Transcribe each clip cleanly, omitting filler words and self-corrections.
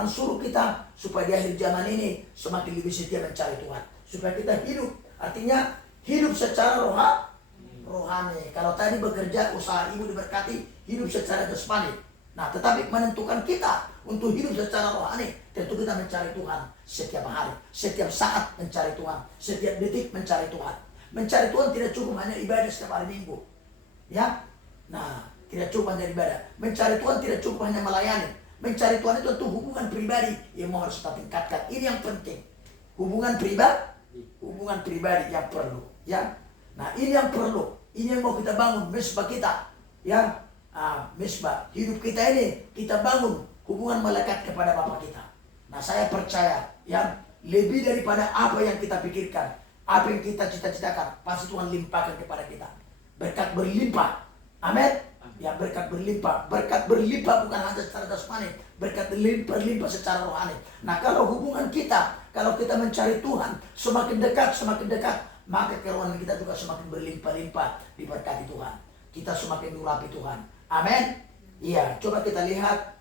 Tuhan suruh kita supaya di akhir zaman ini semakin lebih setia mencari Tuhan. Supaya kita hidup, artinya hidup secara rohani. Kalau tadi bekerja, usaha ibu diberkati, hidup secara jasmani. Nah, tetapi menentukan kita untuk hidup secara rohani, tentu kita mencari Tuhan setiap hari, setiap saat mencari Tuhan, setiap detik mencari Tuhan. Mencari Tuhan tidak cukup hanya ibadah setiap hari Minggu, ya. Nah, tidak cukup hanya ibadah. Mencari Tuhan tidak cukup hanya melayani. Mencari Tuhan itu hubungan pribadi yang harus kita tingkatkan. Ini yang penting. Hubungan pribadi yang perlu, ya. Nah, ini yang perlu. Ini yang mau kita bangun, mesbah kita, ya. Mesbah hidup kita ini kita bangun hubungan melekat kepada Bapa kita. Nah, saya percaya, ya, lebih daripada apa yang kita pikirkan, apa yang kita cita-citakan, pasti Tuhan limpahkan kepada kita. Berkat berlimpah. Amin. Ya, berkat berlimpah. Berkat berlimpah bukan hanya secara jasmani, berkat berlimpah secara rohani. Nah, kalau hubungan kita, kalau kita mencari Tuhan semakin dekat, maka kerohanian kita juga semakin berlimpah-limpah diberkati Tuhan. Kita semakin diurapi Tuhan. Amin. Iya, coba kita lihat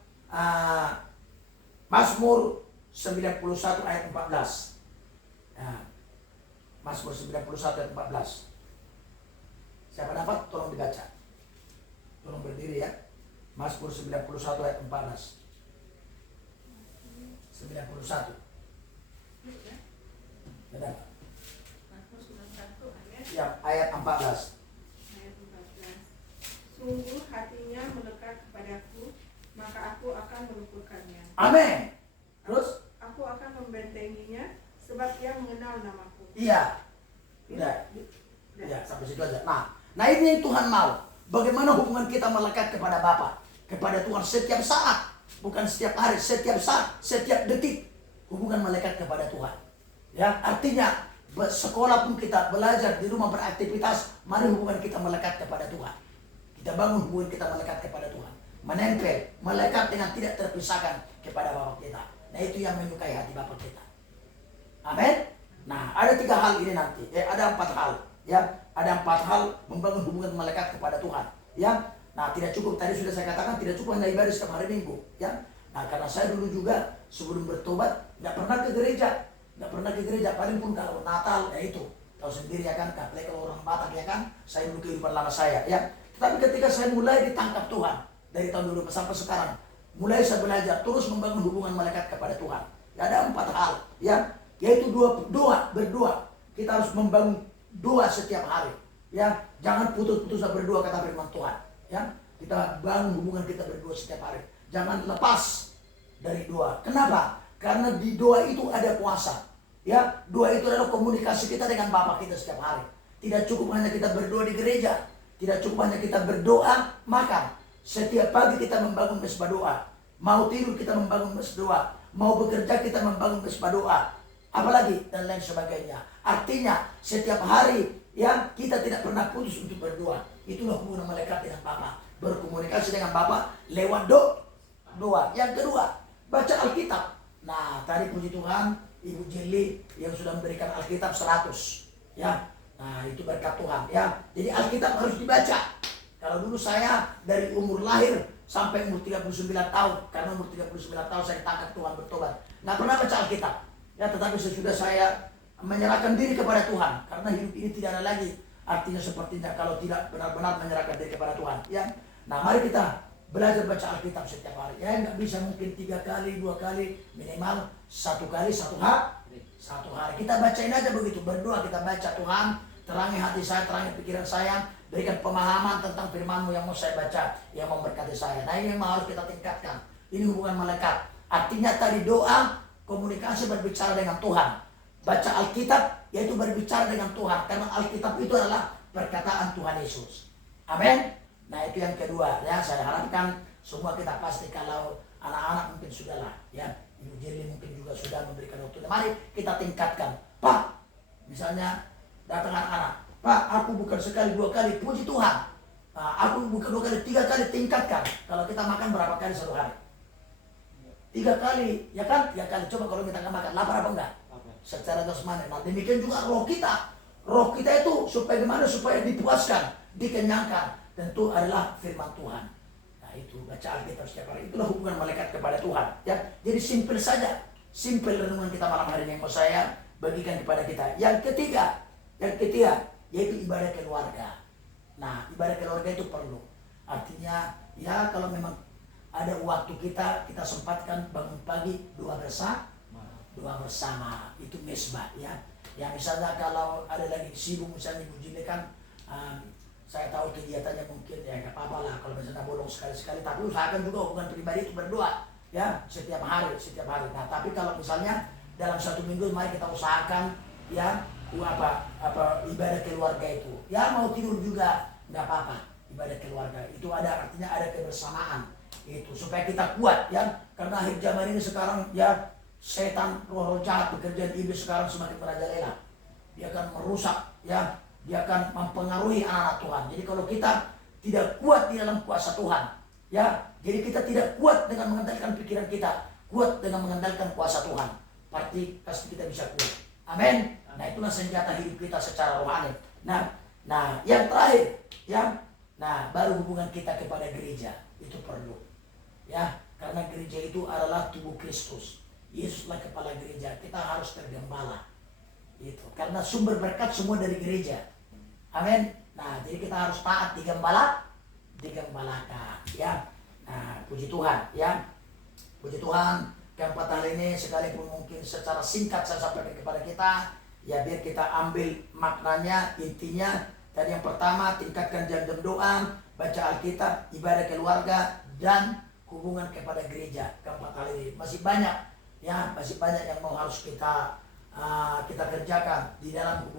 Mazmur 91 ayat 14. Nah, Mazmur 91 ayat 14. Siapa dapat? Tolong dibaca. Tolong berdiri, ya. Mazmur 91 ayat 14. 91. Benar. Mazmur 91 ayat. Ya, ayat 14. Ayat 14. Sungguh hatinya melekat kepadaku, maka aku akan meluputkannya. Amin. Terus? Aku akan membentenginya, sebab ia mengenal namaku. Iya. Udah. Ya, sampai situ aja. Nah, ini yang Tuhan mau. Bagaimana hubungan kita melekat kepada Bapa, kepada Tuhan setiap saat, bukan setiap hari, setiap saat, setiap detik. Hubungan melekat kepada Tuhan. Ya, artinya sekolah pun kita belajar, di rumah beraktivitas, mari hubungan kita melekat kepada Tuhan. Kita bangun hubungan kita melekat kepada Tuhan. Menempel, melekat dengan tidak terpisahkan kepada Bapa kita. Nah, itu yang menyukai hati Bapa kita. Amin. Nah, ada 3 hal ini nanti. Ada 4 hal. Ya, ada 4 hal membangun hubungan melekat kepada Tuhan. Ya, nah tidak cukup, tadi sudah saya katakan tidak cukup hanya ibadah setiap hari Minggu. Ya, nah karena saya dulu juga sebelum bertobat nggak pernah ke gereja, paling pun kalau Natal, ya itu tahu sendiri ya kan, apalagi kalau orang Batak ya kan, saya dulu kehidupan lama saya. Ya, tetapi ketika saya mulai ditangkap Tuhan dari tahun 2000 sampai sekarang, mulai saya belajar terus membangun hubungan melekat kepada Tuhan. Ya, ada 4 hal, ya, yaitu berdoa. Kita harus membangun doa setiap hari, ya. Jangan putus-putus berdoa, kata firman Tuhan, ya. Kita bangun hubungan kita berdoa setiap hari. Jangan lepas dari doa. Kenapa? Karena di doa itu ada kuasa, ya. Doa itu adalah komunikasi kita dengan Bapa kita setiap hari. Tidak cukup hanya kita berdoa di gereja, tidak cukup hanya kita berdoa makan. Setiap pagi kita membangun mesbah doa. Mau tidur kita membangun mesbah doa. Mau bekerja kita membangun mesbah doa. Apalagi dan lain sebagainya. Artinya setiap hari, ya, kita tidak pernah putus untuk berdoa. Itulah hubungan melekat dengan Bapa. Berkomunikasi dengan Bapa lewat doa. Yang kedua, baca Alkitab. Nah, tadi puji Tuhan, Ibu Jeli yang sudah memberikan Alkitab 100, ya. Nah, itu berkat Tuhan, ya. Jadi Alkitab harus dibaca. Kalau dulu saya dari umur lahir sampai umur 39 tahun, karena umur 39 tahun saya ditangkap Tuhan bertobat, nggak pernah baca Alkitab. Ya, tetapi sesudah saya menyerahkan diri kepada Tuhan, karena hidup ini tidak ada lagi artinya sepertinya kalau tidak benar-benar menyerahkan diri kepada Tuhan. Ya, nah mari kita belajar baca Alkitab setiap hari. Ya, nggak bisa mungkin 3 kali, 2 kali, minimal 1 kali, 1 hari. Kita bacain aja begitu, berdoa kita baca, Tuhan terangi hati saya, terangi pikiran saya, berikan pemahaman tentang firman-Mu yang mau saya baca, yang memberkati saya. Nah, ini memang harus kita tingkatkan. Ini hubungan melekat. Artinya tadi doa, komunikasi, berbicara dengan Tuhan. Baca Alkitab, yaitu berbicara dengan Tuhan. Karena Alkitab itu adalah perkataan Tuhan Yesus. Amin. Nah, itu yang kedua. Ya, saya harapkan semua kita pasti, kalau anak-anak mungkin sudahlah, ya, Ibu Jerry mungkin juga sudah memberikan waktu. Mari kita tingkatkan. Pak, misalnya datang anak-anak, Pak, aku bukan sekali, 2 kali, puji Tuhan. Aku bukan 2 kali, 3 kali, tingkatkan. Kalau kita makan berapa kali 1 hari? 3 kali, ya kan? 3 kali. Coba kalau kita nggak makan, lapar apa enggak? Secara jasmani. Nah, demikian juga roh kita. Roh kita itu supaya gimana? Supaya dipuaskan, dikenyangkan. Tentu adalah firman Tuhan. Nah, Nah itu baca Alkitab setiap hari, itulah hubungan malaikat kepada Tuhan. Ya, jadi simpel saja, simpel renungan kita malam hari ini yang mau saya bagikan kepada kita. Yang ketiga yaitu ibadah keluarga. Nah ibadah keluarga itu perlu. Artinya ya kalau memang ada waktu kita sempatkan bangun pagi doa bersama itu mesbah ya. Ya misalnya kalau ada lagi sibuk misalnya Ibu Jile kan, saya tahu kegiatannya mungkin ya nggak apa-apa lah kalau misalnya bolong sekali-sekali, tapi usahakan juga hubungan pribadi itu berdoa ya setiap hari. Nah tapi kalau misalnya dalam satu minggu mari kita usahakan ya ibadah keluarga itu ya, mau tidur juga nggak apa-apa, ibadah keluarga itu ada artinya ada kebersamaan itu supaya kita kuat ya, karena akhir zaman ini sekarang ya setan roh jahat pekerjaan iblis sekarang semakin merajalela, dia akan merusak ya, dia akan mempengaruhi anak-anak Tuhan. Jadi kalau kita tidak kuat di dalam kuasa Tuhan ya, jadi kita tidak kuat dengan mengandalkan pikiran kita, kuat dengan mengandalkan kuasa Tuhan, pasti kita bisa kuat. Amin. Nah itulah senjata hidup kita secara rohani. Nah yang terakhir ya, nah baru hubungan kita kepada gereja itu perlu ya, karena gereja itu adalah tubuh Kristus. Yesuslah kepala gereja, kita harus tergembala itu, karena sumber berkat semua dari gereja. Amin. Nah jadi kita harus taat digembalakan ya. Nah puji Tuhan ya, puji Tuhan. Keempat hal ini sekalipun mungkin secara singkat saya sampaikan kepada kita ya, biar kita ambil maknanya, intinya. Tadi yang pertama, tingkatkan jam-jam doa, baca Alkitab, ibadah keluarga, dan hubungan kepada gereja. Keempat hal ini masih banyak ya, masih banyak yang mau harus kita kerjakan di dalam hubungan